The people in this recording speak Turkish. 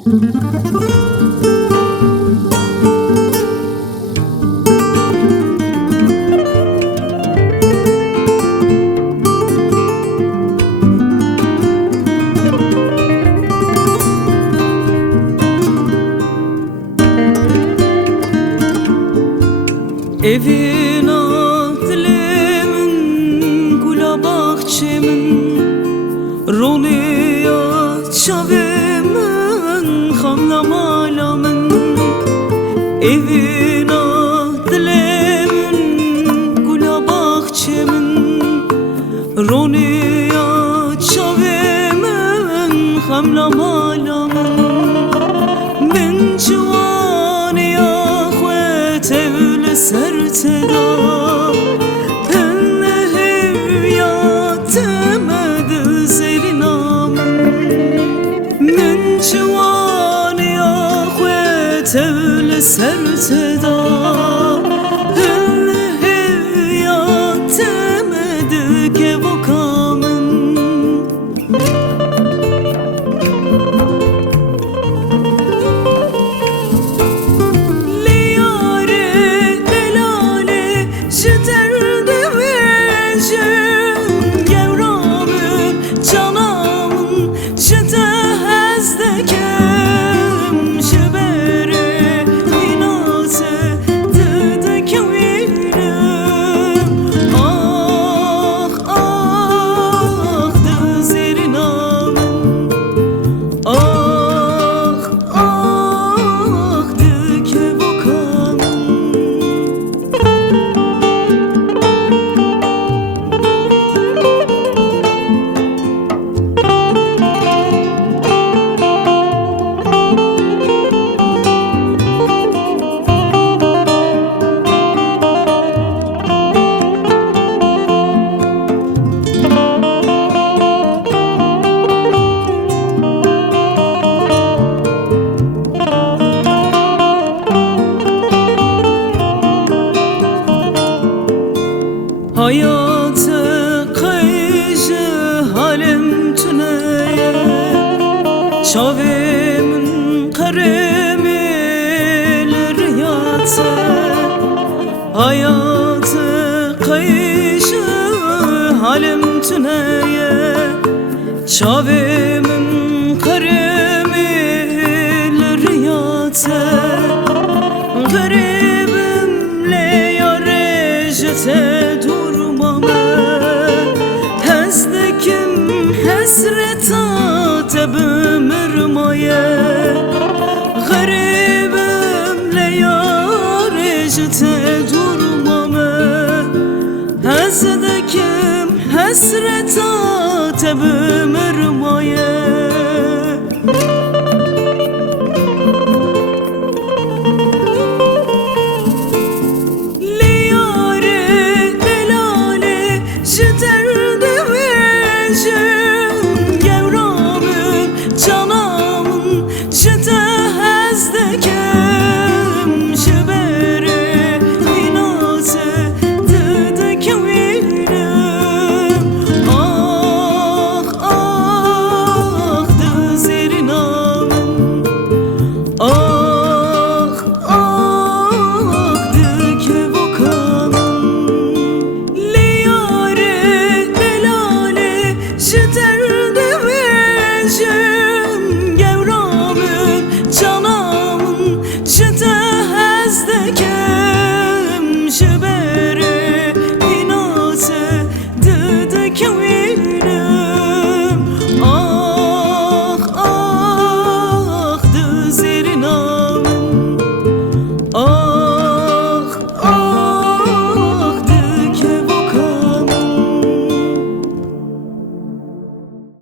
Evin adlimin, gula bahçemin, roniya çavimin, hamla malamin. Evin adlimin, gula bahçemin, roniya çavimin, hamla malamin. Ben civaniya tevle serteda penne hevyatemedi zerinamın. Men civaniya tevle serteda penne hevyatemedi kevokamın. Hayatı kayışı halim tüneye, çavimin karemiler yatsa. Hayatı kayışı halim tüneye, çavimin karemiler yatsa. Garibimle yarejete hasret atebim ırmaya. Garibimle yarejte durmama. Hazdekim hasret atebim ırmaya. Canamın çıtı hezdekim şübe